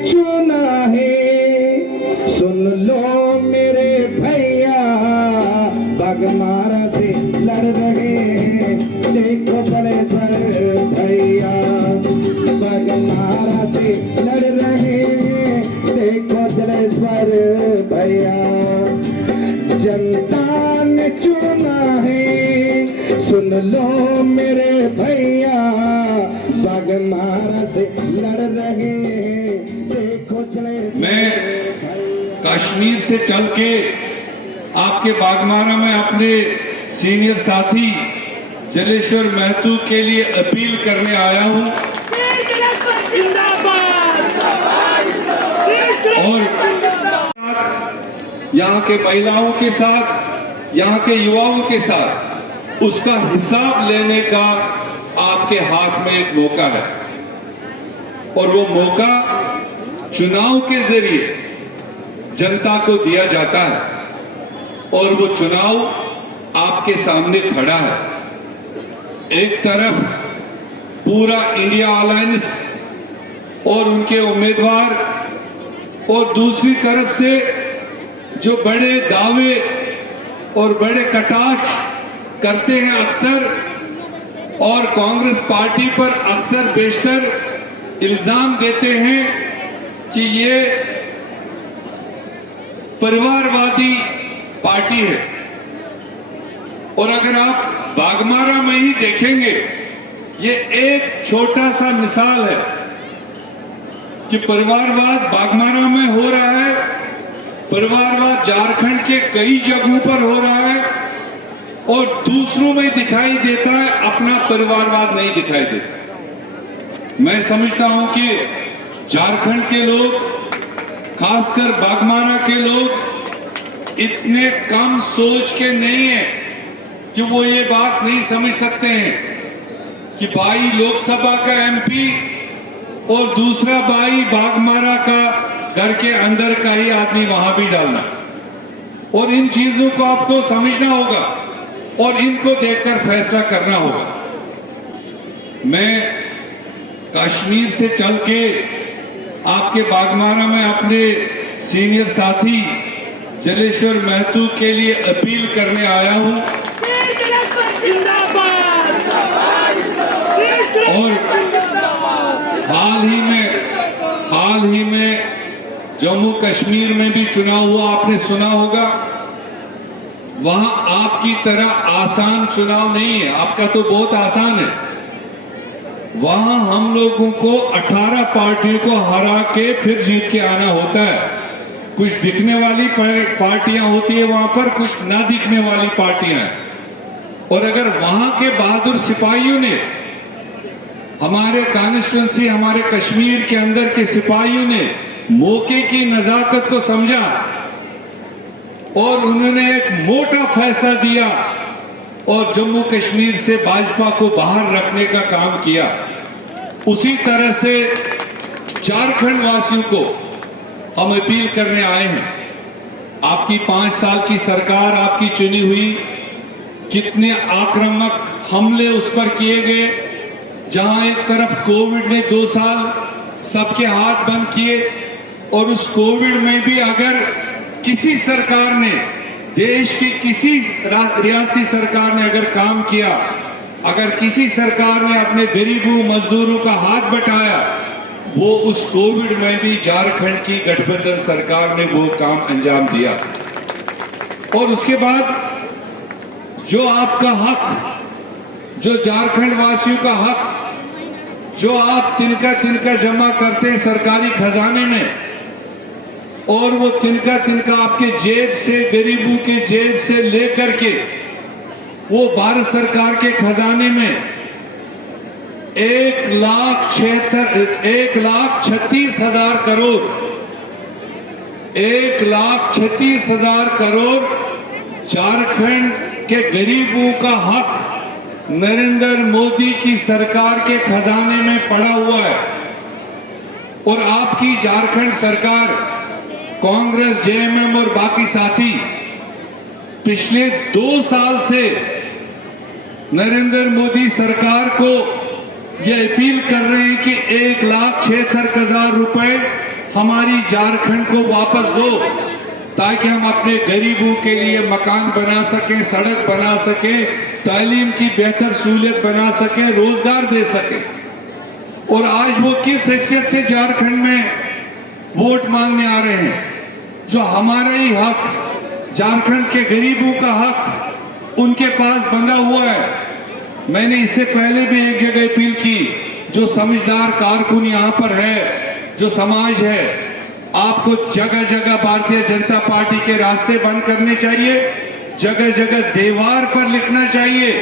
चुना है, सुन लो मेरे भैया, बाघमारा से लड़ रहे हैं, देखो जलेश्वर भैया, बाघमारा से लड़ रहे हैं, देखो जलेश्वर भैया। जनता ने चुना है, सुन लो मेरे भैया, बाघमारा से लड़ रहे हैं, देखो जलेश्वर। मैं कश्मीर से चल के आपके बाघमारा में अपने सीनियर साथी जलेश्वर महतो के लिए अपील करने आया हूं और यहाँ के महिलाओं के साथ, यहाँ के युवाओं के साथ उसका हिसाब लेने का आपके हाथ में एक मौका है और वो मौका चुनाव के जरिए जनता को दिया जाता है और वो चुनाव आपके सामने खड़ा है। एक तरफ पूरा इंडिया अलायंस और उनके उम्मीदवार और दूसरी तरफ से जो बड़े दावे और बड़े कटाक्ष करते हैं अक्सर और कांग्रेस पार्टी पर अक्सर बेशतर इल्जाम देते हैं कि ये परिवारवादी पार्टी है। और अगर आप बाघमारा में ही देखेंगे, ये एक छोटा सा मिसाल है कि परिवारवाद बाघमारा में हो रहा है, परिवारवाद झारखंड के कई जगहों पर हो रहा है और दूसरों में दिखाई देता है, अपना परिवारवाद नहीं दिखाई देता। मैं समझता हूं कि झारखंड के लोग, खासकर बाघमारा के लोग इतने कम सोच के नहीं है कि वो ये बात नहीं समझ सकते हैं कि भाई लोकसभा का एमपी और दूसरा भाई बाघमारा का घर के अंदर का ही आदमी वहां भी डालना, और इन चीजों को आपको समझना होगा और इनको देखकर फैसला करना होगा। मैं कश्मीर से चल के आपके बाघमारा में अपने सीनियर साथी जलेश्वर महतो के लिए अपील करने आया हूं और हाल ही में जम्मू कश्मीर में भी चुनाव हुआ, आपने सुना होगा। वहां आपकी तरह आसान चुनाव नहीं है, आपका तो बहुत आसान है। वहां हम लोगों को 18 पार्टियों को हरा के फिर जीत के आना होता है। कुछ दिखने वाली पार्टियां होती है वहां पर, कुछ ना दिखने वाली पार्टियां हैं। और अगर वहां के बहादुर सिपाहियों ने, हमारे कॉन्स्टिट्यूंसी, हमारे कश्मीर के अंदर के सिपाहियों ने मौके की नजाकत को समझा और उन्होंने एक मोटा फैसला दिया और जम्मू कश्मीर से भाजपा को बाहर रखने का काम किया, उसी तरह से झारखंड वासियों को हम अपील करने आए हैं। आपकी 5 साल की सरकार, आपकी चुनी हुई, कितने आक्रामक हमले उस पर किए गए, जहां एक तरफ कोविड ने 2 साल सबके हाथ बंद किए और उस कोविड में भी अगर किसी सरकार ने, देश की किसी रियासती सरकार ने अगर काम किया, अगर किसी सरकार ने अपने गरीबों मजदूरों का हाथ बटाया, वो उस कोविड में भी झारखंड की गठबंधन सरकार ने वो काम अंजाम दिया। और उसके बाद जो आपका हक, जो झारखंड वासियों का हक, जो आप तिनका जमा करते हैं सरकारी खजाने में, और वो तिनका आपके जेब से, गरीबों के जेब से लेकर के वो भारत सरकार के खजाने में 1,36,000 करोड़ 1,36,000 करोड़ झारखंड के गरीबों का हक नरेंद्र मोदी की सरकार के खजाने में पड़ा हुआ है। और आपकी झारखंड सरकार, कांग्रेस, जेएमएम और बाकी साथी पिछले 2 साल से नरेंद्र मोदी सरकार को यह अपील कर रहे हैं कि 1,76,000 रुपए हमारी झारखंड को वापस दो, ताकि हम अपने गरीबों के लिए मकान बना सकें, सड़क बना सकें, तालीम की बेहतर सहूलियत बना सकें, रोजगार दे सकें। और आज वो किस हैसियत से झारखंड में वोट मांगने आ रहे हैं? जो हमारा ही हक, झारखंड के गरीबों का हक उनके पास बंधा हुआ है। मैंने इससे पहले भी एक जगह अपील की, जो समझदार कारकुन यहाँ पर है, जो समाज है, आपको जगह जगह भारतीय जनता पार्टी के रास्ते बंद करने चाहिए, जगह जगह दीवार पर लिखना चाहिए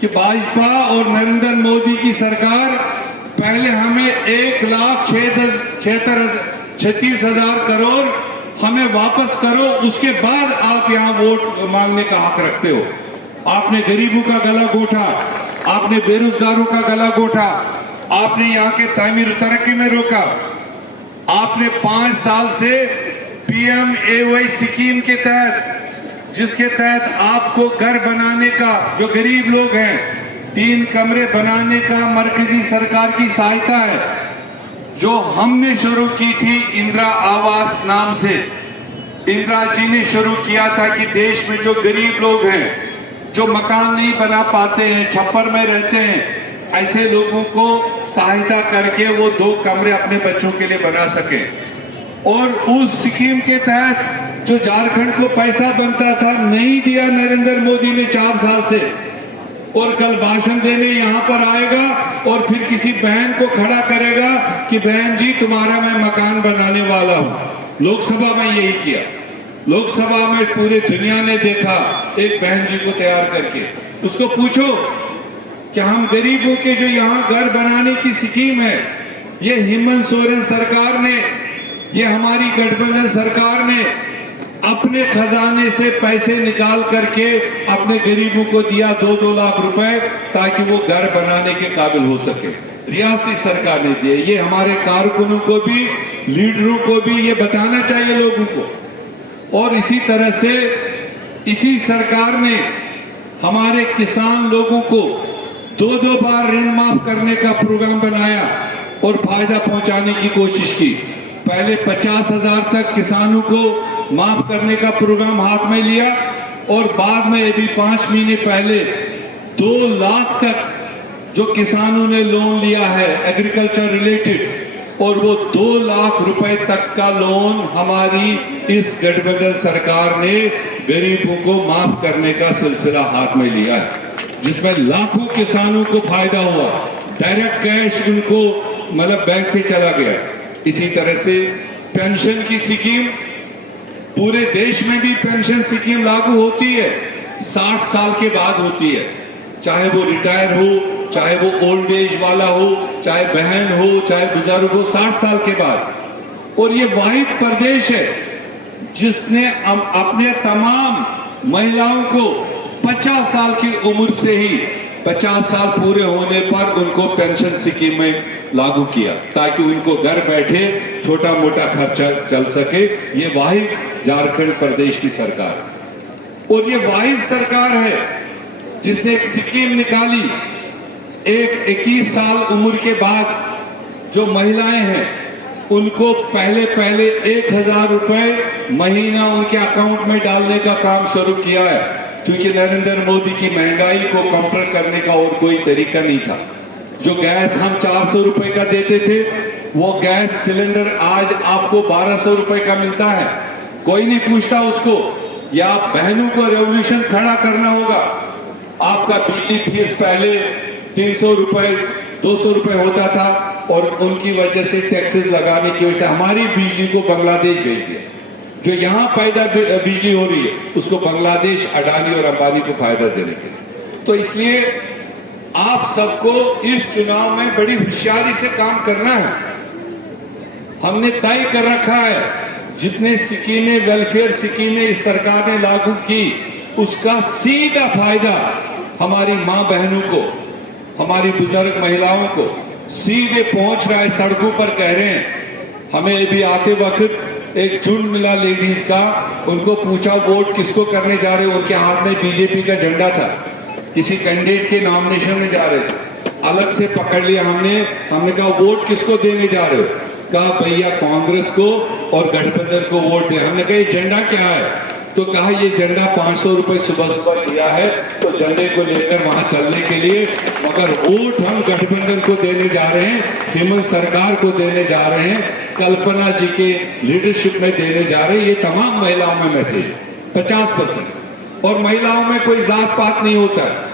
कि भाजपा और नरेंद्र मोदी की सरकार पहले हमें 1,36,000 करोड़ हमें वापस करो, उसके बाद आप यहाँ वोट मांगने का हक रखते हो। आपने गरीबों का गला घोटा, आपने बेरोजगारों का गला घोटा, आपने यहाँ के तामीर तरक्की में रोका। आपने 5 साल से PMAY स्कीम के तहत, जिसके तहत आपको घर बनाने का, जो गरीब लोग हैं, 3 कमरे बनाने का मरकजी सरकार की सहायता है, जो हमने शुरू की थी इंदिरा आवास नाम से। इंदिरा जी ने शुरू किया था कि देश में जो गरीब लोग हैं, जो मकान नहीं बना पाते हैं, छप्पर में रहते हैं, ऐसे लोगों को सहायता करके वो 2 कमरे अपने बच्चों के लिए बना सके। और उस स्कीम के तहत जो झारखंड को पैसा बनता था, नहीं दिया नरेंद्र मोदी ने 4 साल से। और कल भाषण देने यहाँ पर आएगा और फिर किसी बहन को खड़ा करेगा कि बहन जी तुम्हारा मैं मकान बनाने वाला हूँ। लोकसभा में यही किया, लोकसभा में पूरे दुनिया ने देखा एक बहन जी को तैयार करके। उसको पूछो कि हम गरीबों के जो यहाँ घर बनाने की स्कीम है, ये हेमंत सोरेन सरकार ने, ये हमारी गठबंधन सरकार ने अपने खजाने से पैसे निकाल करके अपने गरीबों को दिया 2-2 लाख रुपए, ताकि वो घर बनाने के काबिल हो सके। रियासती सरकार ने दिए। ये हमारे कारकुनों को भी, लीडरों को भी ये बताना चाहिए लोगों को। और इसी तरह से इसी सरकार ने हमारे किसान लोगों को 2-2 बार ऋण माफ करने का प्रोग्राम बनाया और फायदा पहुंचाने की कोशिश की। पहले 50,000 तक किसानों को माफ करने का प्रोग्राम हाथ में लिया, और बाद में अभी 5 महीने पहले 2 लाख तक जो किसानों ने लोन लिया है एग्रीकल्चर रिलेटेड, और वो 2 लाख रुपए तक का लोन हमारी इस गठबंधन सरकार ने गरीबों को माफ करने का सिलसिला हाथ में लिया है, जिसमें लाखों किसानों को फायदा हुआ। डायरेक्ट कैश उनको मतलब बैंक से चला गया। इसी तरह से पेंशन की स्कीम, पूरे देश में भी पेंशन स्कीम लागू होती है, 60 साल के बाद होती है। चाहे वो रिटायर हो, चाहे वो ओल्ड एज वाला हो, चाहे बहन हो, चाहे बुजुर्ग हो, 60 साल के बाद। और ये वाहिद प्रदेश है जिसने अपने तमाम महिलाओं को 50 साल की उम्र से ही 50 साल पूरे होने पर उनको पेंशन स्कीम में लागू किया, ताकि उनको घर बैठे छोटा मोटा खर्चा चल सके। ये वाहिद झारखंड प्रदेश की सरकार, और ये वाहिद सरकार है जिसने एक स्कीम निकाली, एक 21 साल उम्र के बाद जो महिलाएं हैं उनको पहले 1,000 रुपए महीना उनके अकाउंट में डालने का काम शुरू किया है, क्योंकि नरेंद्र मोदी की महंगाई को काउंटर करने का और कोई तरीका नहीं था। जो गैस हम 400 रुपए का देते थे, वो गैस सिलेंडर आज आपको 1200 रुपए का मिलता है। कोई नहीं पूछता उसको। या बहनों को रेवोल्यूशन खड़ा करना होगा। आपका बिजली फीस पहले 300 रुपए 200 रुपए होता था, और उनकी वजह से टैक्सेस लगाने की वजह से हमारी बिजली को बांग्लादेश भेज दिया। जो यहाँ पैदा बिजली हो रही है उसको बांग्लादेश, अडानी और अंबानी को फायदा देने के लिए। तो इसलिए आप सबको इस चुनाव में बड़ी होशियारी से काम करना है। हमने तय कर रखा है, जितने स्कीमें, वेलफेयर स्कीमें इस सरकार ने लागू की, उसका सीधा फायदा हमारी मां बहनों को, हमारी बुजुर्ग महिलाओं को सीधे पहुंच रहा है। सड़कों पर कह रहे हैं। हमें अभी आते वक्त एक झुंड मिला लेडीज का, उनको पूछा वोट किसको करने जा रहे हो, उनके हाथ में बीजेपी का झंडा था, किसी कैंडिडेट के नॉमिनेशन में जा रहे थे। अलग से पकड़ लिया हमने कहा वोट किसको देने जा रहे हो, कहा भैया कांग्रेस को और गठबंधन को वोट दें। हमने कहा एजेंडा क्या है? तो कहा ये झंडा 500 रुपए सुबह सुबह दिया है तो झंडे को लेकर वहां चलने के लिए, मगर वोट हम गठबंधन को देने जा रहे हैं, हेमंत सरकार को देने जा रहे हैं, कल्पना जी के लीडरशिप में देने जा रहे हैं। ये तमाम महिलाओं में मैसेज 50%। और महिलाओं में कोई जात पात नहीं होता है।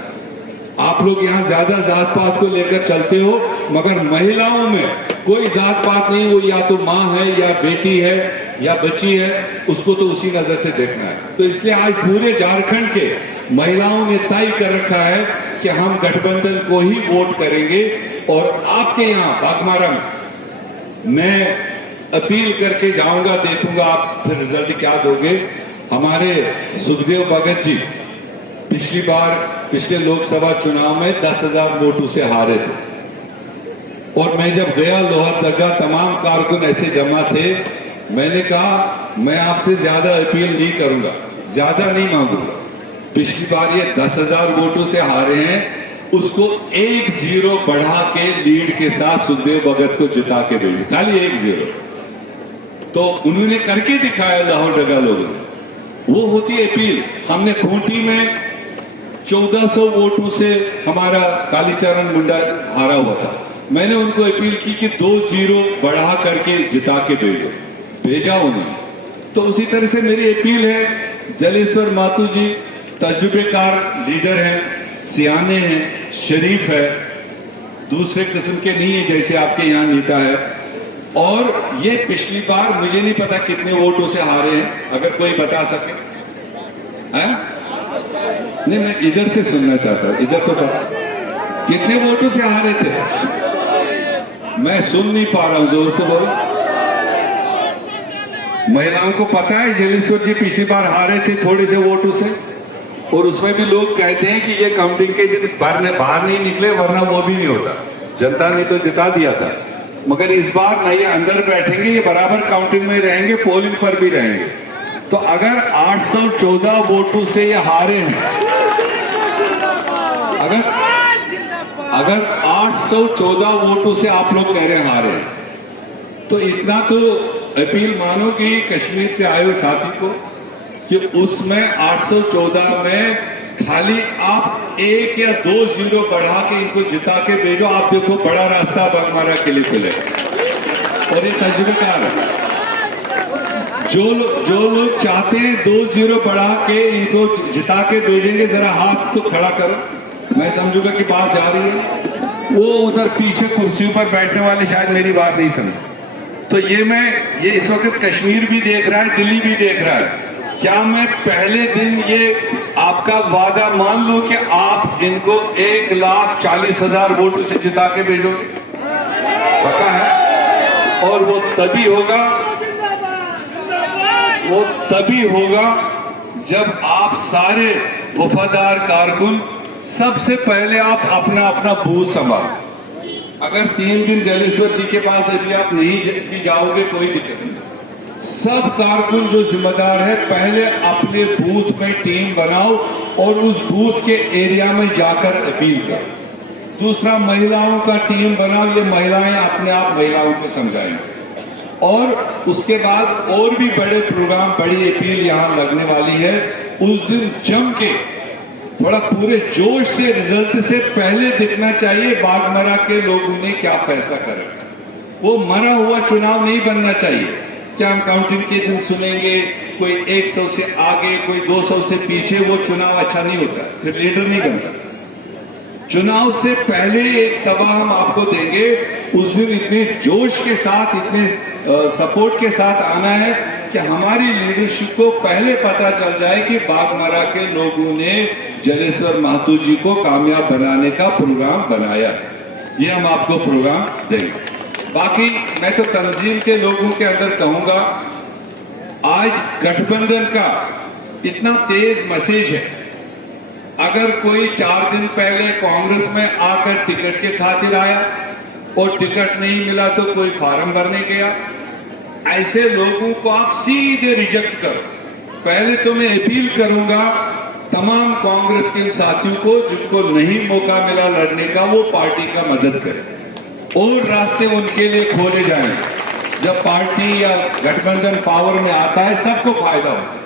आप लोग यहाँ ज्यादा जात पात को लेकर चलते हो, मगर महिलाओं में कोई जात पात नहीं। वो या तो माँ है या बेटी है या बच्ची है, उसको तो उसी नजर से देखना है। तो इसलिए आज पूरे झारखंड के महिलाओं ने तय कर रखा है कि हम गठबंधन को ही वोट करेंगे। और आपके यहाँ बागमारा में मैं अपील करके जाऊंगा, देखूंगा आप फिर रिजल्ट क्या दोगे। हमारे सुखदेव भगत जी पिछले लोकसभा चुनाव में 10,000 वोटों से हारे थे। और मैं जब गया लोहरदगा, तमाम कारकुन ऐसे जमा थे। मैंने कहा मैं आपसे ज्यादा अपील नहीं करूंगा, ज्यादा नहीं मांगूंगा। पिछली बार ये 10,000 वोटों से हारे हैं, उसको 1-0 बढ़ा के लीड के साथ सुखदेव भगत को जिता के भेजे, खाली 1-0। तो उन्होंने करके दिखाया लोहरदगा लोगों ने। वो होती है अपील। हमने खूंटी में 1400 वोटों से हमारा कालीचरण मुंडा हारा हुआ था। मैंने उनको अपील की कि 2-0 बढ़ा करके जिता के भेजा उन्होंने। तो उसी तरह से मेरी अपील है, जलेश्वर माथुर जी तजुर्बेकार लीडर हैं, सियाने हैं, शरीफ है, दूसरे किस्म के नहीं है जैसे आपके यहाँ नेता है। और ये पिछली बार मुझे नहीं पता कितने वोटों से हारे हैं, अगर कोई बता सके। है? नहीं, मैं इधर से सुनना चाहता हूं, इधर तो पता कितने वोटों से हारे थे। मैं सुन नहीं पा रहा हूं, जोर से बोलो। महिलाओं को पता है जलेश्वर जी पिछली बार हारे थे थोड़े से वोटों से, और उसमें भी लोग कहते हैं कि ये काउंटिंग के दिन बाहर नहीं निकले, वरना वो भी नहीं होता। जनता ने तो जिता दिया था। मगर इस बार ना ये अंदर बैठेंगे, ये बराबर काउंटिंग में रहेंगे, पोलिंग पर भी रहेंगे। तो अगर 814 वोटों से ये हारे हैं, अगर 814 वोटों से आप लोग कह रहे हैं हारे, तो इतना तो अपील मानो कि कश्मीर से आए हुए साथी को कि उसमें 814 में खाली आप 1 या 2-0 बढ़ा के इनको जिता के भेजो। आप देखो बड़ा रास्ता बागमारा के लिए खुलेगा। और ये तजुर्बेकार है। जो लोग चाहते हैं 2-0 बढ़ा के इनको जिता के भेजेंगे, जरा हाथ तो खड़ा करो। मैं समझूंगा कि बात जा रही है। वो उधर पीछे कुर्सियों पर बैठने वाले शायद मेरी बात नहीं समझे। तो ये इस वक्त कश्मीर भी देख रहा है, दिल्ली भी देख रहा है। क्या मैं पहले दिन ये आपका वादा मान लूं कि आप इनको 1,40,000 वोटों से जिता के भेजोगे? पक्का है? और वो तभी होगा जब आप सारे वफादार कारकुन सबसे पहले आप अपना अपना बूथ संभालो। अगर 3 दिन जलेश्वर जी के पास अभी आप नहीं भी जाओगे, कोई दिक्कत नहीं। सब कारकुन जो जिम्मेदार है, पहले अपने बूथ में टीम बनाओ और उस बूथ के एरिया में जाकर अपील करो। दूसरा, महिलाओं का टीम बनाओ, ये महिलाएं अपने आप महिलाओं को समझाएंगे। और उसके बाद और भी बड़े प्रोग्राम, बड़ी अपील यहाँ लगने वाली है। उस दिन जम के थोड़ा पूरे जोश से, रिजल्ट से पहले दिखना चाहिए बागमारा के लोगों ने क्या फैसला करा। वो मरा हुआ चुनाव नहीं बनना चाहिए। क्या हम काउंटिंग के दिन सुनेंगे कोई 100 से आगे, कोई 200 से पीछे, वो चुनाव अच्छा नहीं होता, फिर लीडर नहीं बनता। चुनाव से पहले एक सभा हम आपको देंगे, उस दिन इतने जोश के साथ, इतने सपोर्ट के साथ आना है कि हमारी लीडरशिप को पहले पता चल जाए कि बागमारा के लोगों ने जलेश्वर माथुर जी को कामयाब बनाने का प्रोग्राम बनाया है। ये हम आपको प्रोग्राम देंगे। बाकी मैं तो तंजीम के लोगों के अंदर कहूंगा, आज गठबंधन का इतना तेज मैसेज है। अगर कोई 4 दिन पहले कांग्रेस में आकर टिकट के खातिर आया और टिकट नहीं मिला तो कोई फार्म भरने गया, ऐसे लोगों को आप सीधे रिजेक्ट करो। पहले तो मैं अपील करूंगा तमाम कांग्रेस के साथियों को जिनको नहीं मौका मिला लड़ने का, वो पार्टी का मदद करें और रास्ते उनके लिए खोले जाएं। जब पार्टी या गठबंधन पावर में आता है सबको फायदा होता है।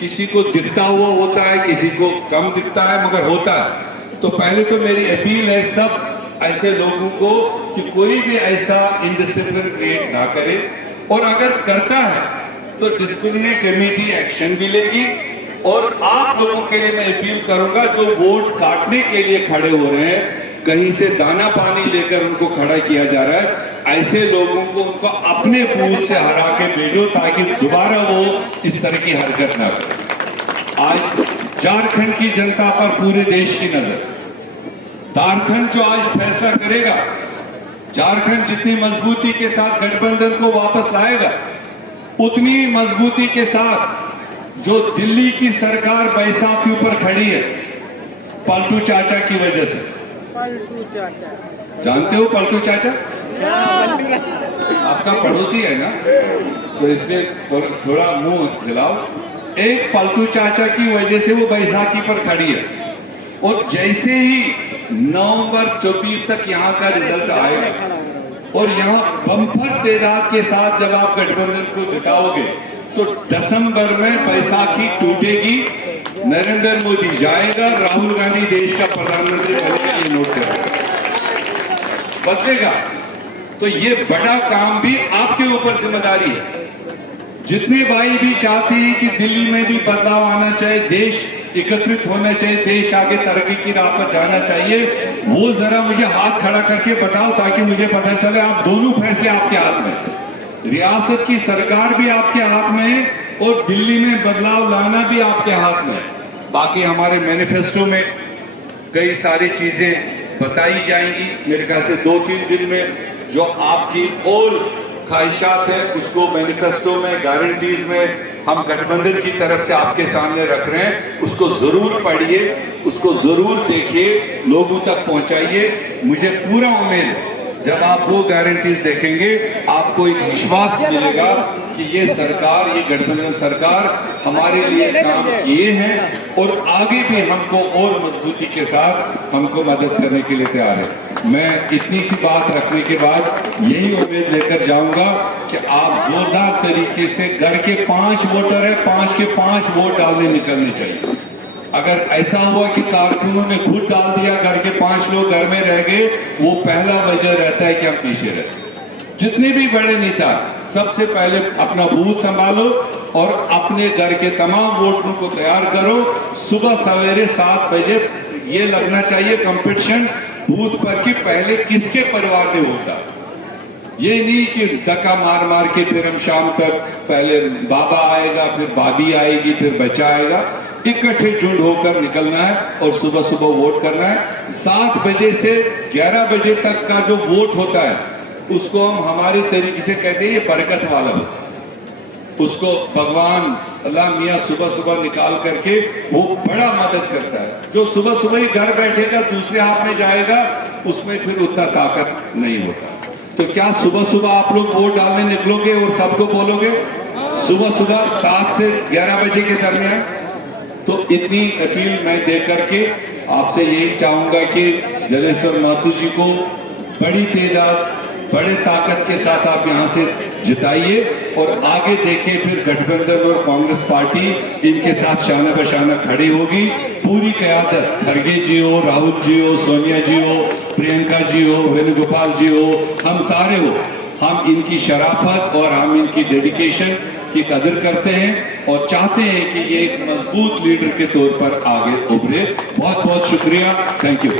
किसी को दिखता हुआ होता है, किसी को कम दिखता है, मगर होता है। तो पहले तो मेरी अपील है सब ऐसे लोगों को कि कोई भी ऐसा इंडिसिप्लिन क्रिएट ना करे, और अगर करता है तो डिसिप्लिनरी कमेटी एक्शन भी लेगी। और आप लोगों के लिए मैं अपील करूंगा, जो वोट काटने के लिए खड़े हो रहे हैं, कहीं से दाना पानी लेकर उनको खड़ा किया जा रहा है, ऐसे लोगों को उनको अपने बूथ से हरा के भेजो ताकि दोबारा वो इस तरह की हरकत ना करे। आज झारखंड की जनता पर पूरे देश की नजर, झारखंड जो आज फैसला करेगा, झारखंड जितनी मजबूती के साथ गठबंधन को वापस लाएगा, उतनी मजबूती के साथ जो दिल्ली की सरकार बैसाखी ऊपर खड़ी है पलटू चाचा की वजह से। पलटू चाचा जानते हो पलटू चाचा? आपका पड़ोसी है ना, तो इसलिए थोड़ा मुंह हिलाओ। एक पलटू चाचा की वजह से वो बैसाखी पर खड़ी है, और जैसे ही नवंबर 24 तक यहाँ का रिजल्ट आएगा और यहाँ बम्पर तादाद के साथ जब आप गठबंधन को जिताओगे, तो दिसंबर में बैसाखी टूटेगी, नरेंद्र मोदी जाएगा, राहुल गांधी देश का प्रधानमंत्री बनेगा, ये नोट करेगा, बदलेगा। तो ये बड़ा काम भी आपके ऊपर जिम्मेदारी है। जितने भाई भी चाहते हैं कि दिल्ली में भी बदलाव आना चाहिए, देश एकत्रित होना चाहिए, देश आगे तरक्की की राह पर जाना चाहिए, वो जरा मुझे हाथ खड़ा करके बताओ ताकि मुझे पता चले। आप दोनों फैसले आपके हाथ में, रियासत की सरकार भी आपके हाथ में है और दिल्ली में बदलाव लाना भी आपके हाथ में है। बाकी हमारे मैनिफेस्टो में कई सारी चीजें बताई जाएंगी। मेरे ख्याल से 2-3 दिन में जो आपकी और ख्वाहिशात है उसको मैनिफेस्टो में, गारंटीज में हम गठबंधन की तरफ से आपके सामने रख रहे हैं, उसको जरूर पढ़िए, उसको जरूर देखिए, लोगों तक पहुंचाइए। मुझे पूरा उम्मीद है जब आप वो गारंटीज देखेंगे आपको एक विश्वास मिलेगा कि ये सरकार, ये गठबंधन सरकार हमारे लिए काम किए हैं और आगे भी हमको और मजबूती के साथ हमको मदद करने के लिए तैयार है। मैं इतनी सी बात रखने के बाद यही उम्मीद लेकर जाऊंगा कि आप जोरदार तरीके से, घर के 5 वोटर है, 5 के 5 वोट डालने निकलने चाहिए। अगर ऐसा हुआ कि कारकुनों ने खुद डाल दिया, घर के 5 लोग घर में रह गए, वो पहला वजह रहता है कि हम पीछे रहे। जितने भी बड़े नेता, सबसे पहले अपना बूथ संभालो और अपने घर के तमाम वोटरों को तैयार करो। सुबह सवेरे 7 बजे ये लगना चाहिए कंपटीशन बूथ पर कि पहले किसके परिवार में होता। ये नहीं कि धक्का मार मार के फिर हम शाम तक, पहले बाबा आएगा, फिर बाबी आएगी, फिर बच्चा आएगा। इकट्ठे झुंड होकर निकलना है और सुबह सुबह वोट करना है। 7 बजे से 11 बजे तक का जो वोट होता है उसको हम हमारे तरीके से कहते हैं ये बरकत वाला होता है। उसको भगवान अल्लाह मियाँ सुबह सुबह निकाल करके वो बड़ा मदद करता है। जो सुबह सुबह ही घर बैठेगा, दूसरे हाथ में जाएगा, उसमें फिर उतना ताकत नहीं होता। तो क्या सुबह सुबह आप लोग वोट डालने निकलोगे और सबको बोलोगे सुबह सुबह 7 से 11 बजे के दरमियान? तो इतनी अपील मैं दे करके आपसे यही चाहूंगा कि जलेश्वर माथुर जी को बड़ी तादाद, बड़े ताकत के साथ आप यहाँ से जिताइए और आगे देखें फिर गठबंधन और कांग्रेस पार्टी इनके साथ शाना बशाना खड़ी होगी। पूरी क़यादत, खड़गे जी हो, राहुल जी हो, सोनिया जी हो, प्रियंका जी हो, वेणुगोपाल जी हो, हम सारे हो, हम इनकी शराफत और हम इनकी डेडिकेशन की कदर करते हैं और चाहते हैं कि ये एक मजबूत लीडर के तौर पर आगे उभरे। बहुत बहुत शुक्रिया, थैंक यू।